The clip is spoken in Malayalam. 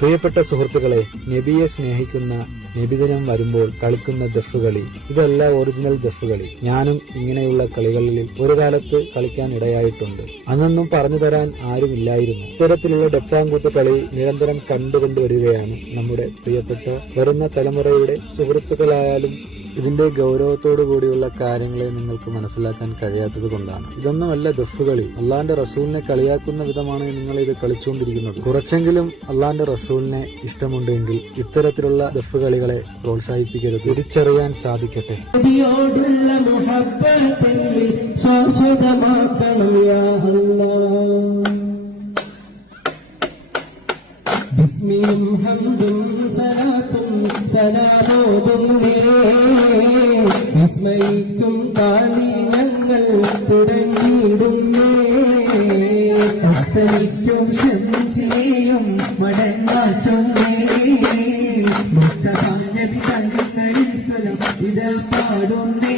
പ്രിയപ്പെട്ട സുഹൃത്തുക്കളെ, നബിയെ സ്നേഹിക്കുന്ന നബിദിനം വരുമ്പോൾ കളിക്കുന്ന ദഫ്കളി, ഇതല്ല ഒറിജിനൽ ദഫ്കളി. ഞാനും ഇങ്ങനെയുള്ള കളികളിൽ ഒരു കാലത്ത് കളിക്കാൻ ഇടയായിട്ടുണ്ട്. അന്നൊന്നും പറഞ്ഞു തരാൻ ആരുമില്ലായിരുന്നു. ഇത്തരത്തിലുള്ള ഡപ്പാങ്കൂത്ത് കളി നിരന്തരം കണ്ടുകൊണ്ടുവരികയാണ് നമ്മുടെ പ്രിയപ്പെട്ട വരുന്ന തലമുറയുടെ സുഹൃത്തുക്കളായാലും ഇതിന്റെ ഗൗരവത്തോടു കൂടിയുള്ള കാര്യങ്ങളെ നിങ്ങൾക്ക് മനസ്സിലാക്കാൻ കഴിയാത്തത് കൊണ്ടാണ്. ഇതൊന്നുമല്ല ദഫ്കളി. അള്ളാന്റെ റസൂലിനെ കളിയാക്കുന്ന വിധമാണ് നിങ്ങൾ ഇത് കളിച്ചുകൊണ്ടിരിക്കുന്നത്. കുറച്ചെങ്കിലും അള്ളാന്റെ റസൂലിനെ ഇഷ്ടമുണ്ടെങ്കിൽ ഇത്തരത്തിലുള്ള ദഫ് കളികളെ പ്രോത്സാഹിപ്പിക്കരുത്. തിരിച്ചറിയാൻ സാധിക്കട്ടെ. വിസ്മയിക്കും കാലി ഞങ്ങൾ തുടങ്ങിയിടുന്നേ. അസ്തമിക്കും ശംസിനെയും മടങ്ങാച്ചൊന്നേ. മുസ്തഫ നബി തങ്ങളിൽ സ്ഥലം ഇതാ പാടുന്നേ.